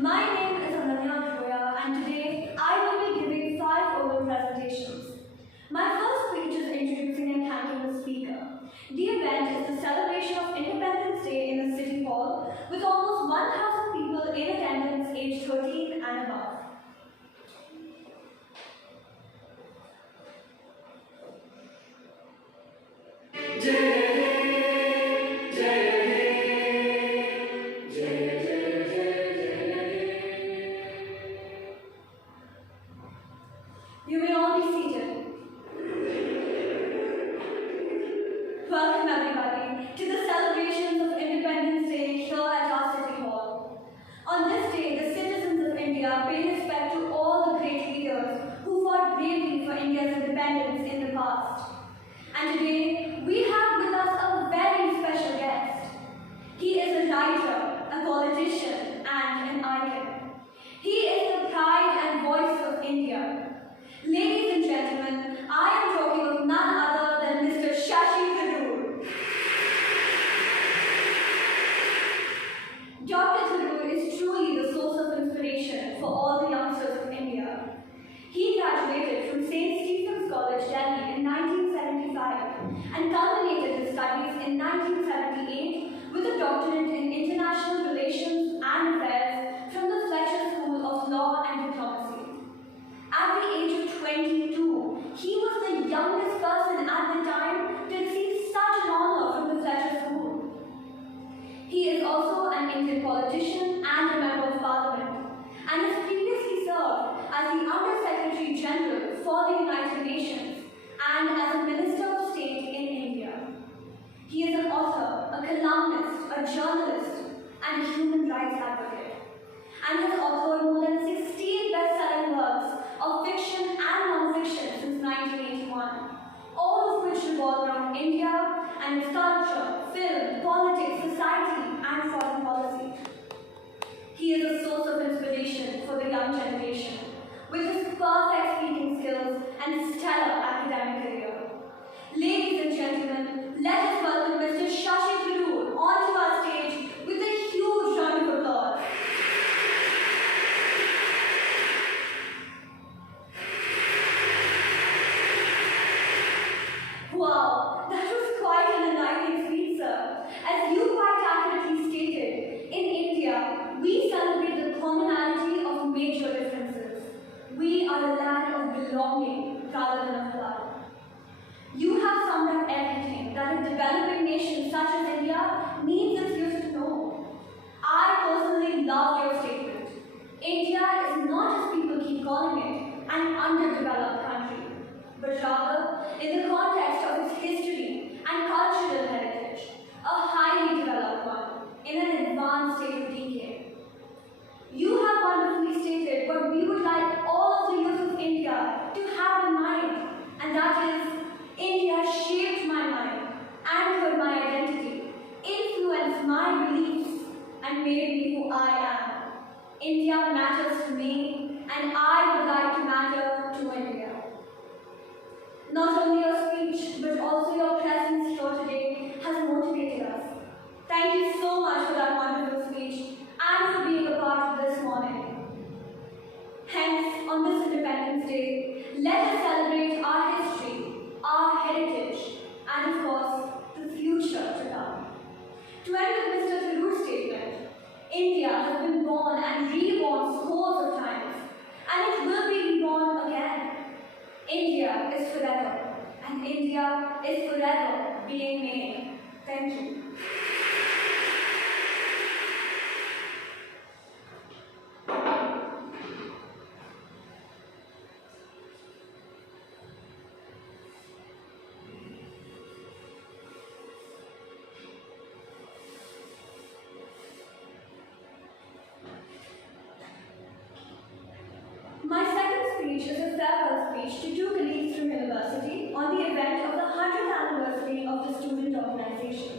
My name is Ananya, and today I will be giving 5 oral presentations. My first speech is introducing and thanking the speaker. The event is the celebration of Independence Day in the City Hall with almost 1,000 people in attendance aged 13 and above. You may all be seated. Welcome everybody to the celebrations of Independence Day here at our City Hall. On this day, the citizens of India pay respect to all the great leaders who fought bravely for India's independence in the past. And today, we have with us a very special guest. He is a writer, a politician, and an icon. He is the pride and voice of India. Ladies and gentlemen, I am talking of none other than Mr. Shashi Tharoor. Dr. Tharoor is truly the source of inspiration for all the youngsters of India. He graduated from St. Stephen's College, Delhi in 1975 and culminated his studies in 1978 with a doctorate in International Relations and Affairs from the Fletcher School of Law and Diplomacy. At the age of 22, he was the youngest person at the time to receive such an honor from the Fletcher School. He is also an Indian politician and a member of Parliament, and has previously served as the Under-Secretary General for the United Nations and as a Minister of State in India. He is an author, a columnist, a journalist, and a human rights advocate, and has authored more than 16 best-selling works of fiction and non-fiction since 1981, all of which revolve around India and its culture, film, politics, society, and foreign policy. He is a source of inspiration for the young generation, with his perfect speaking skills and stellar academic career. Ladies and gentlemen, let us welcome Mr. Shashi Tharoor onto our stage with a huge round of applause. Wow, that was quite an enlightening speech, sir. As you quite accurately stated, in India, we celebrate the commonality of major differences. We are a land of belonging rather than of blood. You have summed up everything that a developing nation such as India needs its youth to know. I personally love your statement. India is not, as people keep calling it, an underdeveloped country, but rather, in the context of its history and cultural heritage, a highly developed one, in an advanced state of decay. You have wonderfully stated what we would like all of the youth of India to have in mind, and that is, India shaped my mind, anchored my identity, influenced my beliefs, and made me who I am. India matters to me, and I would like to matter to India. Not only your speech, but also your presence here today has motivated us. Thank you so much for that wonderful speech and for being a part of this morning. Hence, on this Independence Day, let us celebrate our history, our heritage, and of course, the future to come. To end with Mr. Tharoor's statement, India has been born and reborn scores of times, and it will be reborn again. India is forever, and India is forever being made. Thank you. My second speech is a farewell speech to two colleagues from university on the event of the 100th anniversary of the student organization,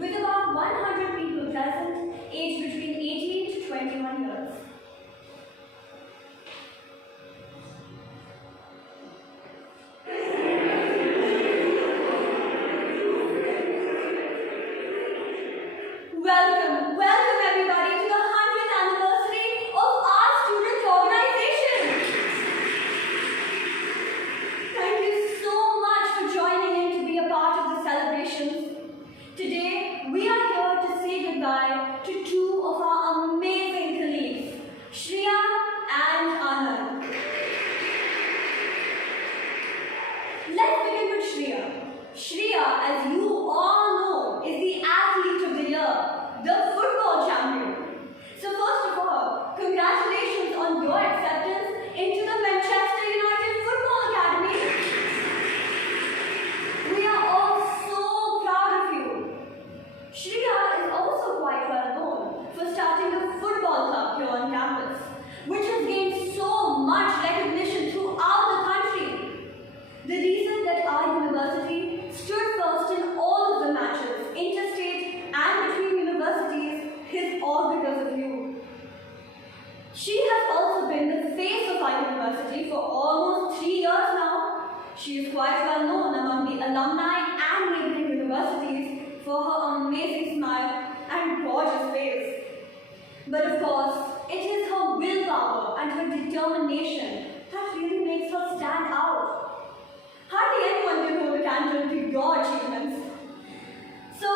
with about 100 people present, aged between 18 to 21 years. Welcome everybody to the 100th anniversary of She has also been the face of our university for almost 3 years now. She is quite well known among the alumni and neighboring universities for her amazing smile and gorgeous face. But of course, it is her willpower and her determination that really makes her stand out. Hardly anyone can hold a candle to your achievements. So,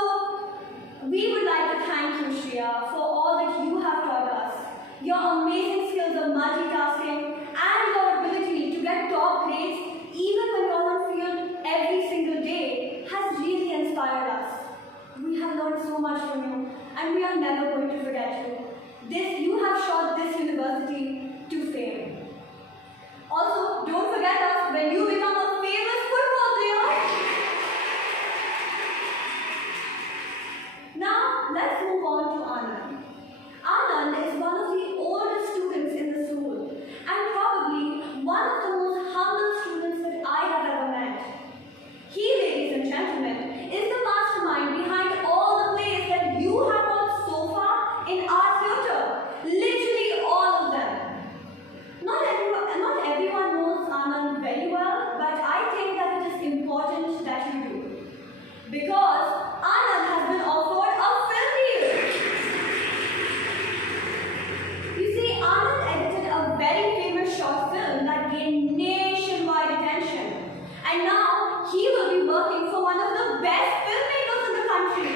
we would like to thank you, Shreya, for all that you have taught us. Your amazing skills of multitasking and your ability to get top grades even when you're on field every single day has really inspired us. We have learned so much from you and we are never going to forget you. You have shot this university to fame. Also, don't forget us when you become a famous football player. Now, let's move on to Anand. Anand is one of the oldest students in the school and probably one of the most humble students that I have ever met. He, ladies and gentlemen, is the mastermind behind all the plays that you have watched so far in our theatre. Literally all of them. Not everyone knows Anand very well, but I think that it is important that you do. Because Anand has been offered a film deal. You see, Anand edited a very famous short film that gained nationwide attention. And now he will be working for one of the best filmmakers in the country.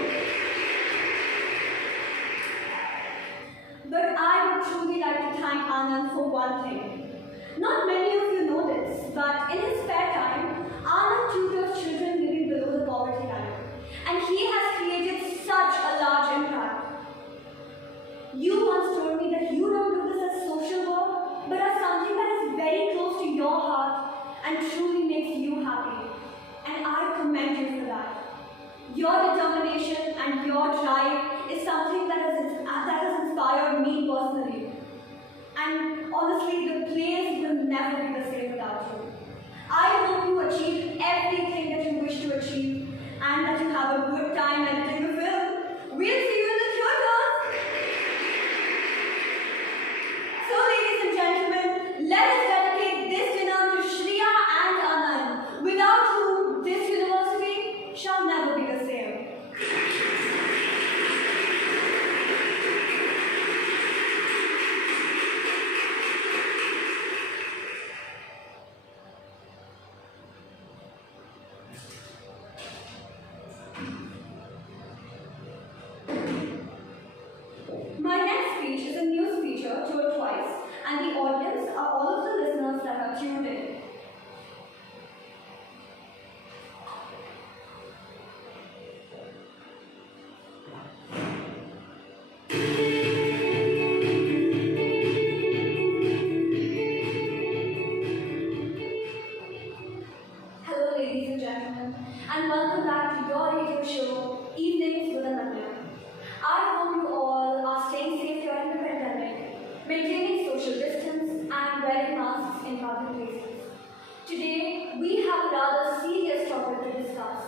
But I would truly like to thank Anand for one thing. Not many of you know this, but in his spare time, Anand tutors children living below the poverty line. And he has created such a large impact. You once told me that you don't do this as social work, but as something that is very close to your heart and truly makes you happy. And I commend you for that. Your determination and your drive is something that has inspired me personally. And honestly, the plays will never be the same without you. I hope you achieve everything that you wish to achieve and that you have a good time editing the film. We'll see you in the theaters! So, ladies and gentlemen, let us dedicate this dinner to Shreya and Anand, without whom this university shall never be the same. My next speech is a news feature told twice, and the audience are all of the listeners that are tuned in. Hello, ladies and gentlemen, and welcome back to your radio show, Evenings with Ananya. I hope you all are staying safe during the pandemic, maintaining social distance and wearing masks in public places. Today, we have a rather serious topic to discuss: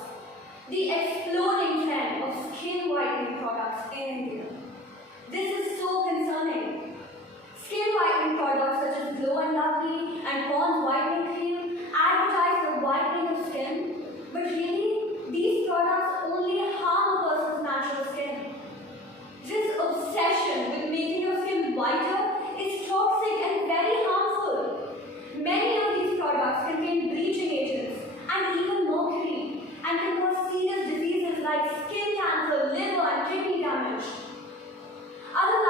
the exploding trend of skin whitening products in India. This is so concerning. Skin whitening products such as Glow and Lovely and Pond's whitening cream advertise the whitening of skin, but really, these products only harm a person's natural skin. This obsession with making your skin whiter is toxic and very harmful. Many of these products contain bleaching agents and even mercury and can cause serious diseases like skin cancer, liver and kidney damage. Other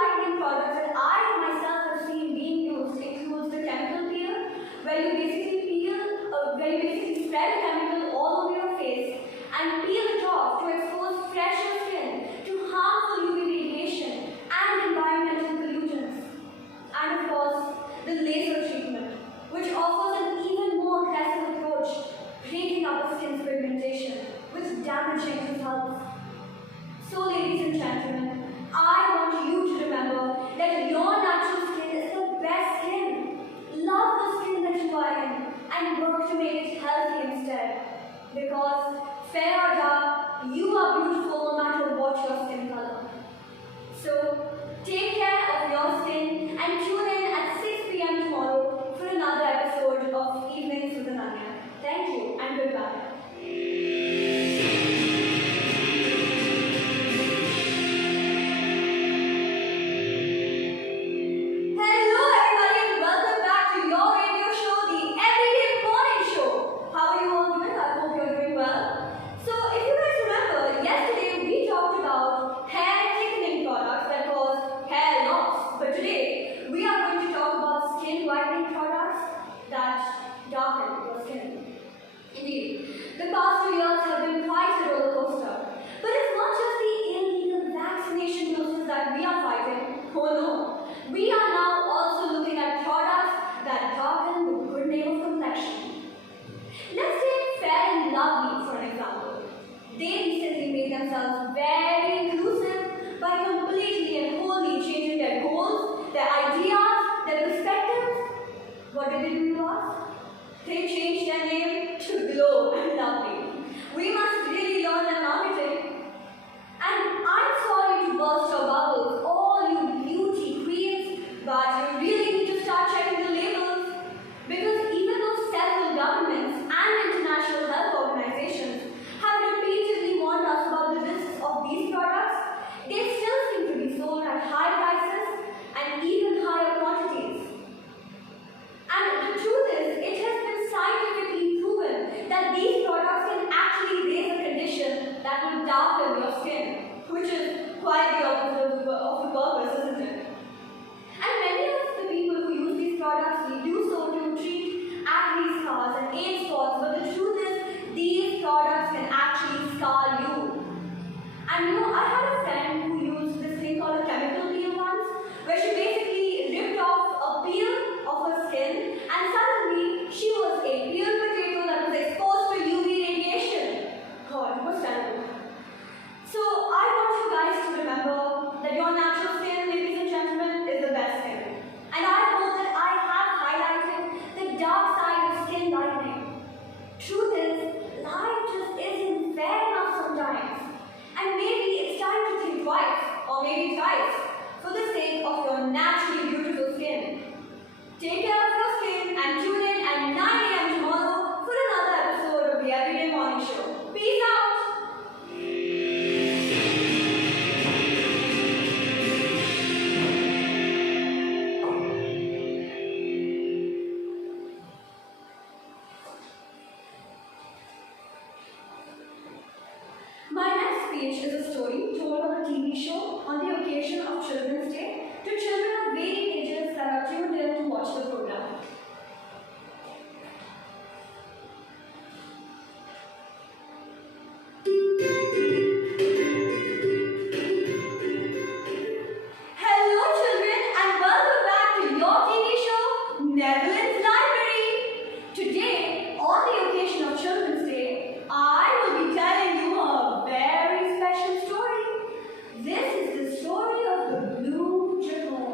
their name to glow and lovely. We must really learn their marketing. And I'm sorry to burst your bubbles, all you beauty queens, but you really need to start checking the labels. Because even though several governments and international health organizations have repeatedly warned us about the risks of these products, they still seem to be sold at high prices and even higher quantities. And the truth is, it has been scientifically proven that these products can actually raise a condition that will darken your skin, which is quite the opposite of the purpose, isn't it? And many of the people who use these products do so to treat acne scars and age spots, but the truth is, these products can actually scar you. And you know, I had a friend who used this thing called a chemical peel once, where she basically ripped off a peel of her skin, and suddenly she was a peeled potato that was exposed to UV radiation. God, it was terrible. So I want you guys to remember that your natural skin, ladies and gentlemen, is the best skin. And I hope that I have highlighted the dark side of skin lightening. Truth is, life just isn't fair enough sometimes. And maybe it's time to think twice, or maybe thrice, for the sake of your naturally beautiful skin. Take care of your skin and tune in at 9 a.m. tomorrow for another episode of the Everyday Morning Show. Peace out! My next speech is a story told on a TV show on the occasion of Children's Day to children of varying ages that are tuned in to watch the program. Hello children and welcome back to your TV show, Netherlands Library. Today, on the occasion of Children's Day, I will be telling you a very special story. This is the story of the blue dragon.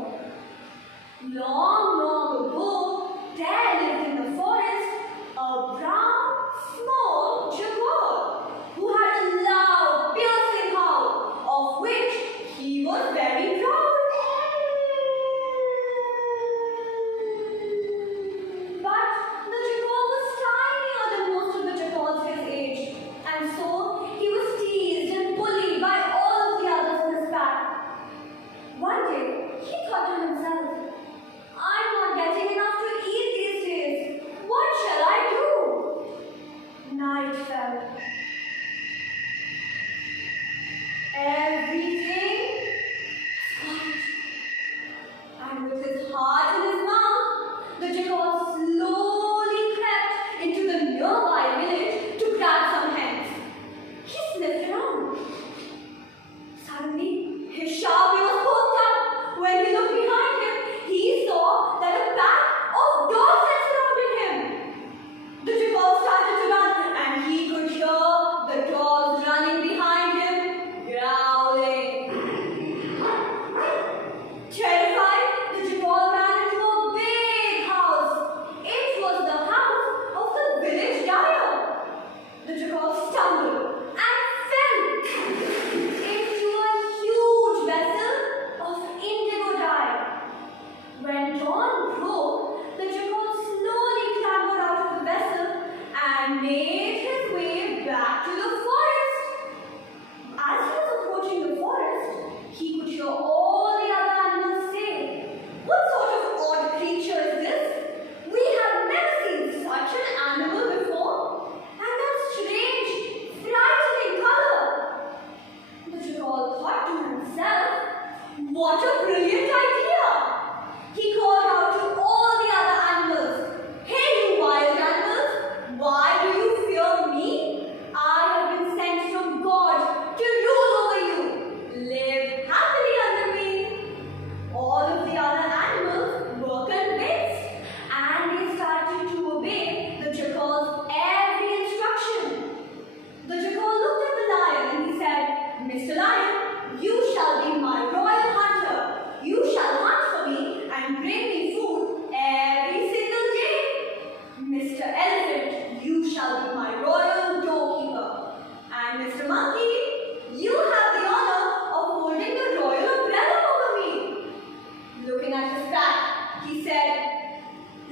Looking at his pack, he said,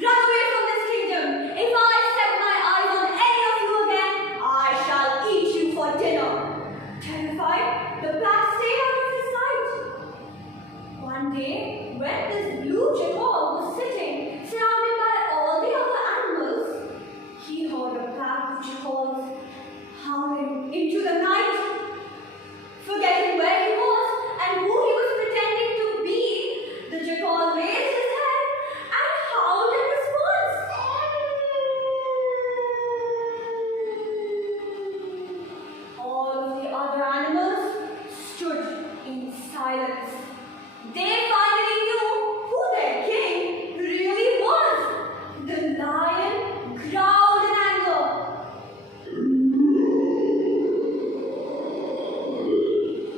"Run away from this kingdom. If I set my eyes on any of you again, I shall eat you for dinner." Terrified, the pack stayed out of his sight. One day, when this blue jackal was sitting, surrounded by all the other animals, he heard a pack of jackals howling into the night. Forgetting where he was and who he was pretending to be, the jackal raised his head and howled in response. All of the other animals stood in silence. They finally knew who their king really was. The lion growled in anger.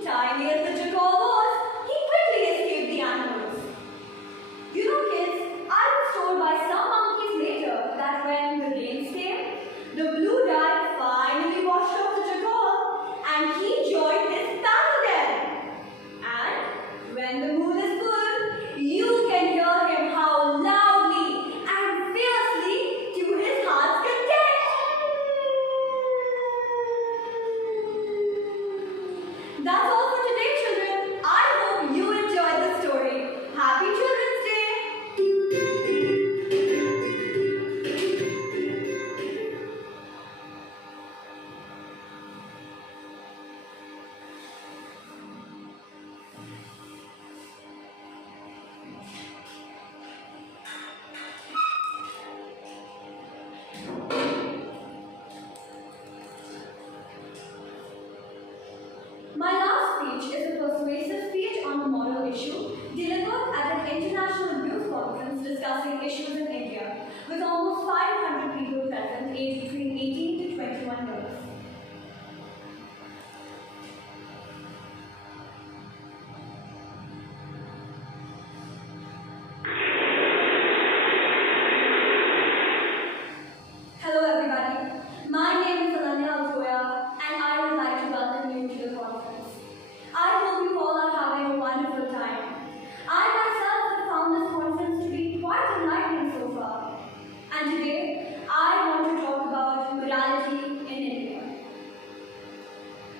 Tiny as the jackal was, he quickly escaped the animals. You know, kids, I was told by some monkeys later that when the rains came, the blue dye finally washed off the jackal and he joined his pack again. And when the moon is full, you can hear him howl loudly and fiercely to his heart's content. That's all for today, children. I hope you enjoyed the story. Happy Children's Day! My last speech is a persuasive speech on the moral issue delivered at an international youth conference discussing issues in India with almost 500 people present aged between 18 to 21 years. Hello everybody, my name is Ananya, and I would like to welcome you to the conference. I hope you all are having a wonderful time. I myself have found this conference to be quite enlightening so far. And today, I want to talk about morality in India.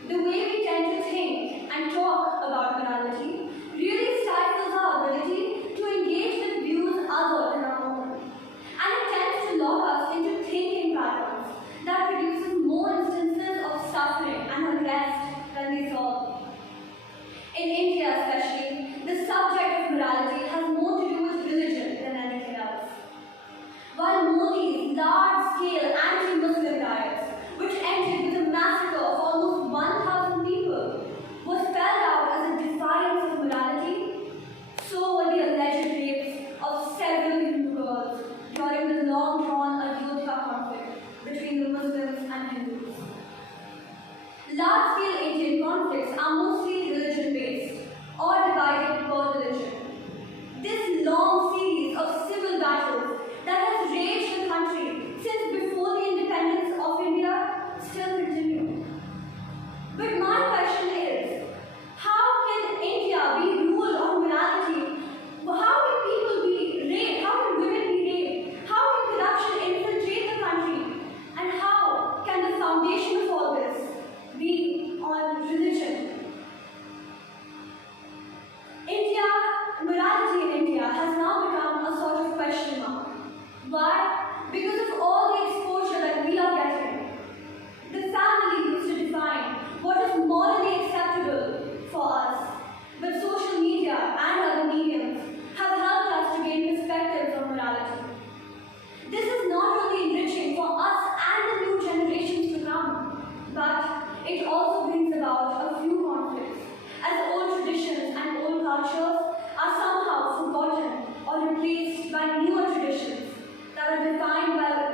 The way we tend to think and talk about morality really stifles our ability to engage with views other than our own. And it tends to lock us into thinking patterns that produces more instances of suffering and unrest than they solve. In India especially, the subject of morality has more to do with religion than anything else. While Modi's large-scale anti-Muslim riots, which ended with a massacre of almost 1,000 people, was spelled out as a defiance of morality, so were the alleged rapes of several Hindu girls during the long-drawn Agroya conflict between the Muslims and Hindus. Large-scale Indian conflicts are mostly religion-based or divided per religion. This long series of civil battles that has raged the country since before the independence of India still continue. But my question is, how can India be ruled on morality? How can people be raped? How can women be raped? How can corruption infiltrate the country? And how can the foundation of all this be on religion? Morality in India has now become a sort of question mark. Why? Because of all the exposure that we are getting. The family used to define what is morally acceptable for us, but social media and other mediums have helped us to gain perspectives on morality. This is not only enriching for us and the new generations to come, but it also brings about a few conflicts, as old traditions and old cultures are somehow forgotten or replaced by newer traditions that are defined by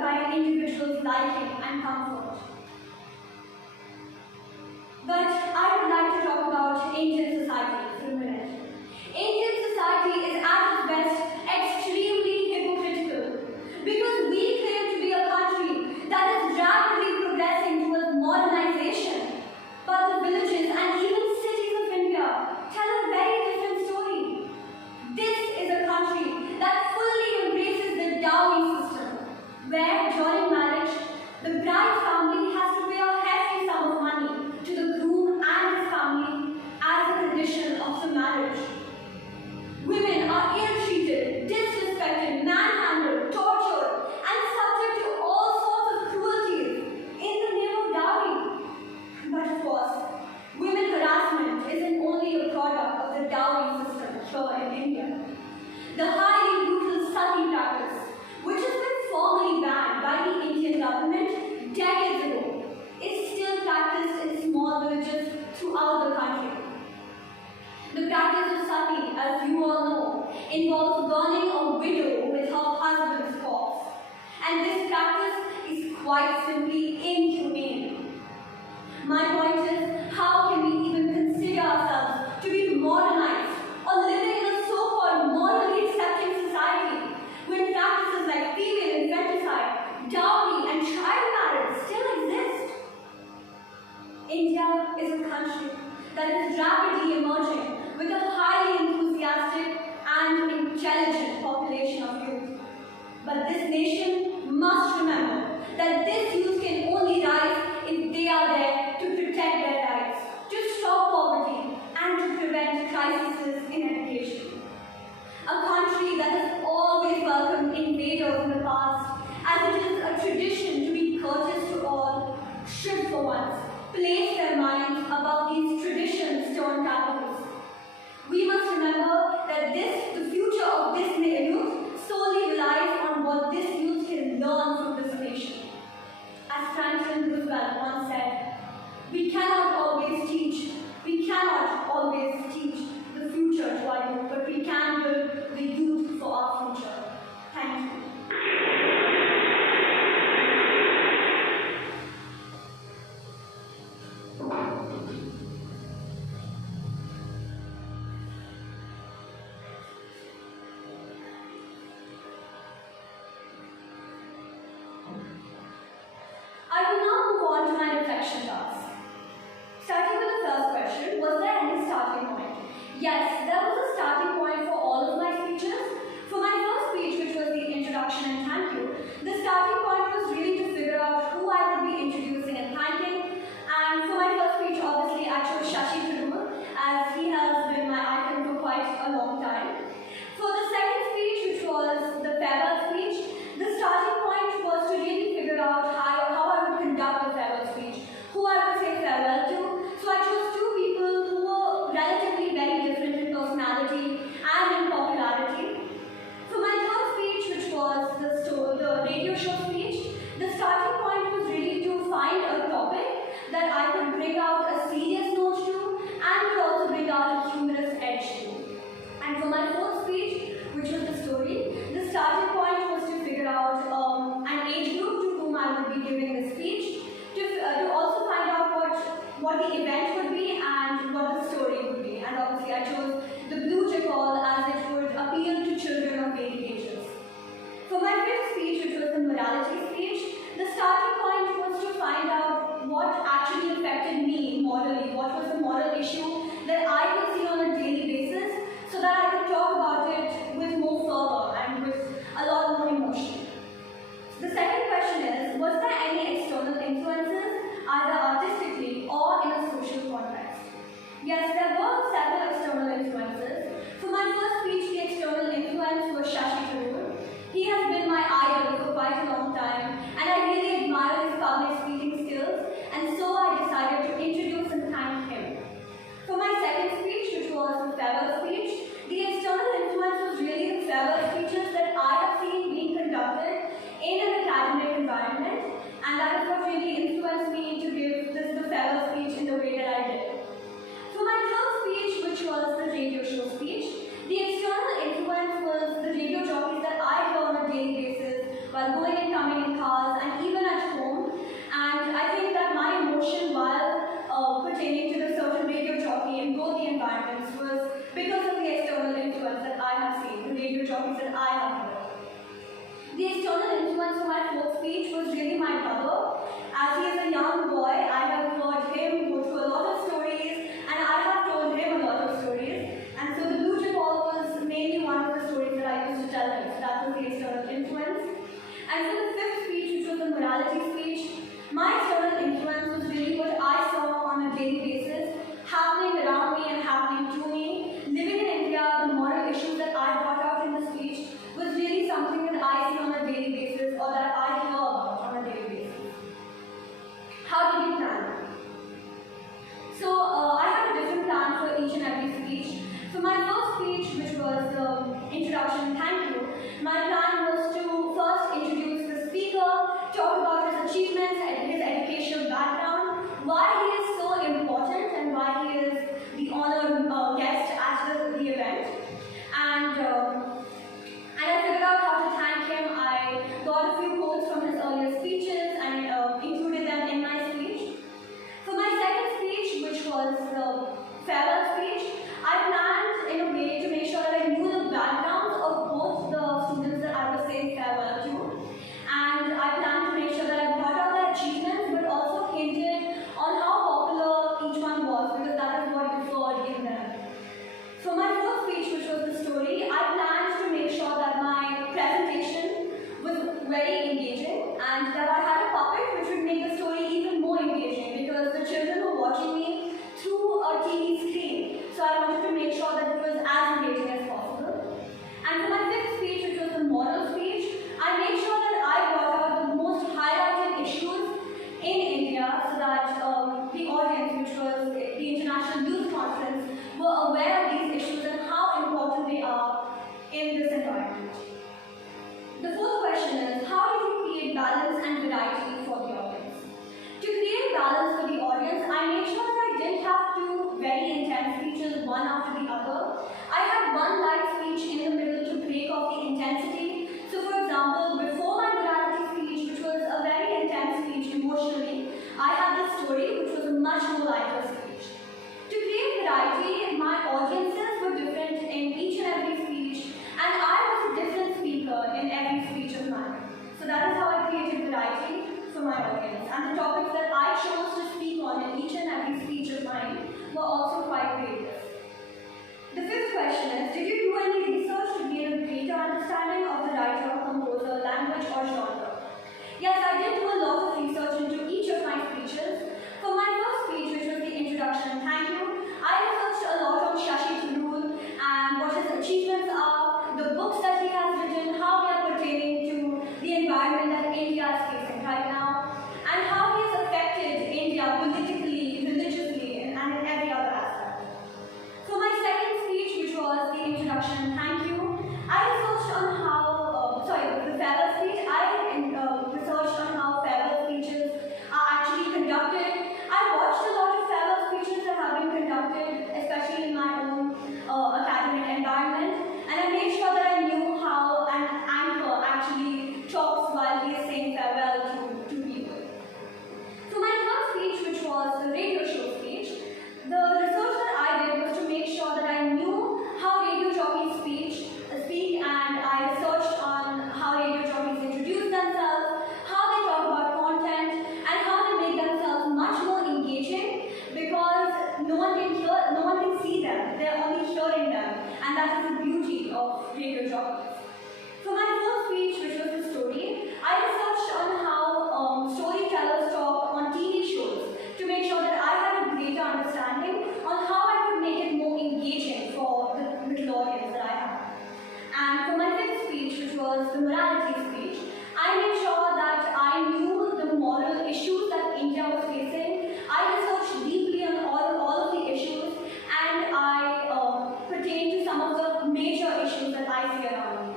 involves burning a widow with her husband's corpse. And this practice is quite simply inhumane. My point is, how can we even consider ourselves to be modernized or living in a so-called morally accepting society when practices like female infanticide, dowry, and child marriage still exist? India is a country that is rapidly emerging with a highly enthusiastic and intelligent population of youth. But this nation must remember that this youth can only rise if they are there to protect their rights, to stop poverty, and to prevent crises in education. A country that has always welcomed invaders in the past, as it is a tradition to be courteous to all, should for once place their minds above these tradition-stone capitals. We must remember that the future of this youth solely relies on what this youth can learn from this nation. As Franklin Roosevelt once said, we cannot always teach the future to our youth, but we can build the youth for our future. Thank you. I will now move on to my reflection task. Starting with the first question, was there any starting point? Yes, there was a starting point for all of my speeches. For my first speech, which was the introduction and thank you, the starting point was really to figure out who I would be introducing and thanking. And for my first speech, obviously, I chose Shashi Tharoor, as he has been my icon for quite a long time. For the second speech, which was the farewell speech, the starting point was to really figure out how I would conduct the farewell speech, who I would say farewell to. So I chose two people who were relatively very different in personality and in popularity. For my third speech, which was the radio show speech, the starting point was really to find a topic that I could bring out a serious note to and could also bring out a humorous edge to. And for my fourth speech, which was the story, the starting point was to figure out an age group to whom I would be giving the speech, to also find out what the event would be and what the story would be. And obviously I chose the blue jackal as it would appeal to children of varied ages. For my fifth speech, which was the morality speech, the starting point was to find out what actually affected me morally, what was the moral issue that I could see on a daily basis, so that I could talk about it with more fervor and with a lot more emotion. The second question is, was there any external influences, either artistically or in a social context? Yes, there were several external influences. For my first speech, the external influence was Shashi Tharoor. He has been my idol for quite a long time, and I really admire his public speaking skills, and so I decided to introduce and thank him. For my second speech, which was the farewell speech, the external influence was really the farewell speeches that I have seen being conducted in an academic environment, and that is what really influenced me to give the farewell speech in the way that I did. For my third speech, which was the radio show speech, the external influence was the radio jockeys that I hear on a daily basis while going and coming in cars and even at home. And I think that my emotion while pertaining to the certain radio jockey in both the environments was because of the external influence that I have seen, the radio jockeys that I have heard. The external influence for my fourth speech was really my brother. As he is a young boy, I have heard him go through a lot of stories, and I have told him a lot of stories. And so the blue jackal was mainly one of the stories that I used to tell him. So that was the external influence. And for the fifth speech, which was the morality speech, my external influence was really what I saw on a daily basis, happening around me and happening to me. Living in India, the moral issues that I brought out in the speech was really something that I see on a daily basis or that I hear about on a daily basis. How did you plan? So I had a different plan for each and every speech. For my first speech, which was the introduction and thank you, my plan was to first introduce the speaker, talk about his achievements and his educational background, why he is so important and why he is the honored guest at the event. And mine were also quite various. The fifth question is, did you do any research to gain a greater understanding of the writer, composer, language or genre? Yes, I did do a lot of research into each of my speeches. For my first speech, which was the introduction, thank you, I researched a lot on Shashi Tharoor and what his achievements are, the books that he has written, how they are pertaining to the environment that India is facing right now, and how he has affected India politically, religiously, and in every other aspect. For my second speech, which was the introduction, thank you, I researched on how, the farewell speech, I researched on how farewell speeches are actually conducted. I watched a lot of farewell speeches that have been conducted, especially in my own academic environment, and I made sure that I knew how an anchor actually talks while he is saying farewell to people. For my third speech, which was the radio show speech, the research that I did was to make sure that I knew how radio jockeys speak, and I researched on how radio jockeys introduce themselves, how they talk about content, and how they make themselves much more engaging because no one can see them, they're only hearing them, and that is the beauty of radio jockeys. For my fourth speech, which was the story, I researched on how storytellers talk on TV shows to make sure that I had a greater understanding on how I could make it more engaging for the little audience that I have. And for my fifth speech, which was the morality speech, I made sure that I knew the moral issues that India was facing. I researched deeply on all of the issues, and I pertained to some of the major issues that I see around me.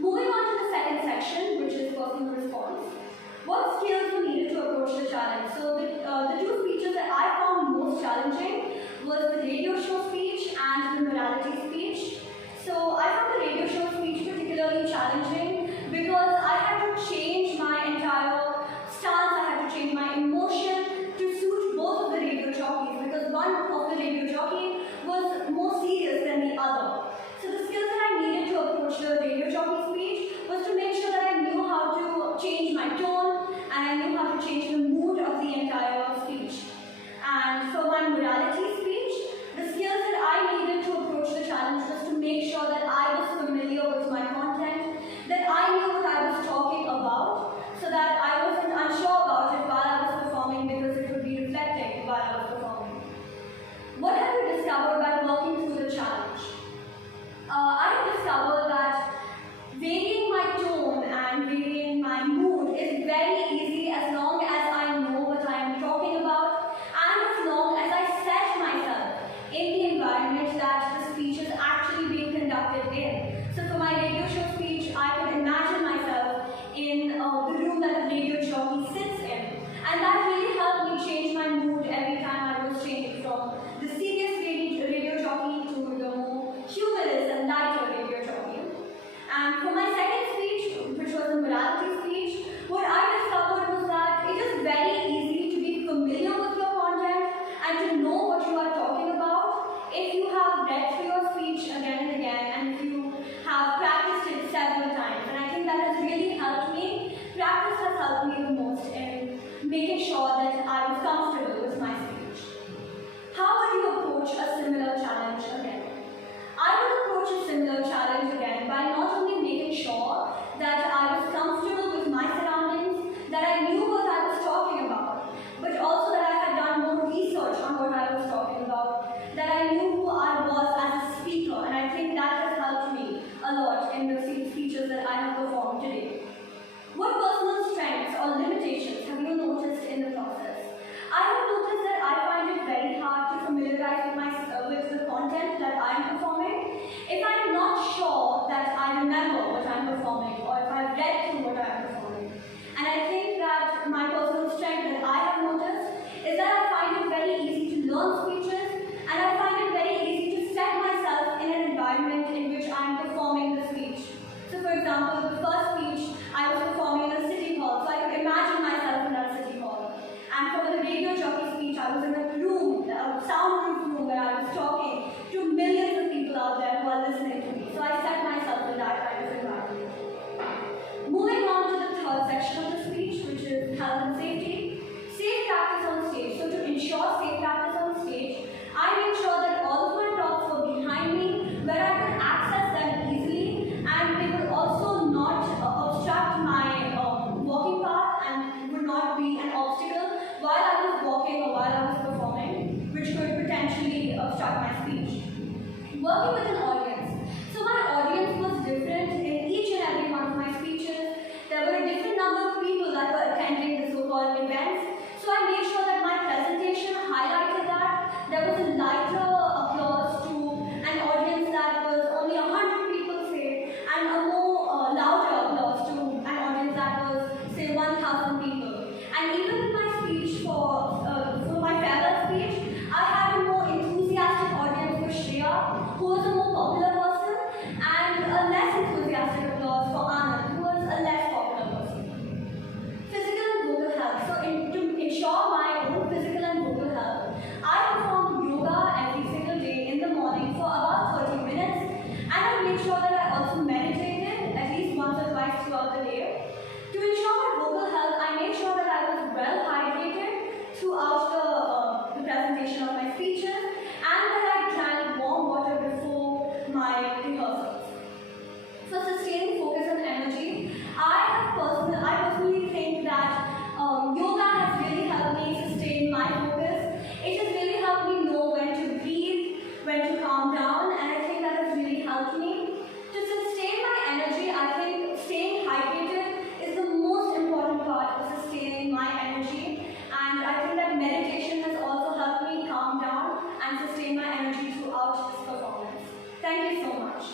Moving on to the second section, which is personal response. What skills were needed to approach the challenge? So the two speeches that I found most challenging was the radio show speech and the morality speech. So I found the radio show speech particularly challenging because I had to change my entire stance, I had to change my emotion to suit both of the radio jockeys because one of the radio jockeys was more serious than the other. So the skills that I needed to approach the radio jockey speech was to make sure that I knew how to change my tone and I knew how to change the mood of the entire speech. And for my morality speech, the skills that I needed to approach the challenge was to make sure that I was familiar with my content, that I knew what I was talking about, so that I wasn't unsure about it while I was performing because it would be reflecting while I was performing. What have you discovered by working through the challenge? I have discovered that varying my tone and varying my mood is very easy as long as I know what I am talking about and as long as I set myself in the environment that the speech is actually being conducted in. So for my radio show speech, I can imagine myself in the room that the radio jockey sits in. And that really helped me change my mood every time I was changing from the serious radio jockey to the more humorous and lighter radio jockey. And for my second speech, which was the morality speech, what I discovered was that it is very easy to be familiar with your content and to know what you are talking about if you have read through your speech again and again and if you have practiced it several times. And I think that has really helped me. Practice has helped me the most in making sure that I was comfortable with my speech. How would you approach a similar challenge again? I would approach a similar challenge again by not only making sure that I was comfortable with my surroundings, that I knew what I was talking about, but also that I had done more research on what I was talking about, that I knew who I was as a speaker, and I think that has helped me a lot in the speeches that I have performed today. What personal strengths or limitations have you noticed in the process? I have noticed that I find it very hard to familiarize with the content that I am performing if I am not sure that I remember what I am performing or if I have read through what I am performing. And I think that my personal strength that I have noticed is that I find it very easy to learn speeches and I find it very easy to set myself in an environment in which I am performing the speech. So for example, the first speech I was performing in a city hall, so I could imagine myself in that city hall. And for the radio jockey speech, I was in a room, a soundproof room where I was talking to millions of people out there who are listening to me. So I set myself in that kind of environment. Moving on to the third section of the speech, which is health and safety. Safe practice on stage. So to ensure safe practice enthusiastic applause for Anand, who was a less popular person. Physical and vocal health. So to ensure my own physical and vocal health, I perform yoga every single day in the morning for about 30 minutes, and I make sure that I also meditated at least once or twice throughout the day. To ensure my vocal health, I made sure that I was well hydrated throughout the presentation of my speeches, and that I drank warm water before my rehearsals. For sustained focus and energy, I personally think that yoga has really helped me sustain my focus. It has really helped me know when to breathe, when to calm down, and I think that has really helped me. To sustain my energy, I think staying hydrated is the most important part of sustaining my energy, and I think that meditation has also helped me calm down and sustain my energy throughout this performance. Thank you so much.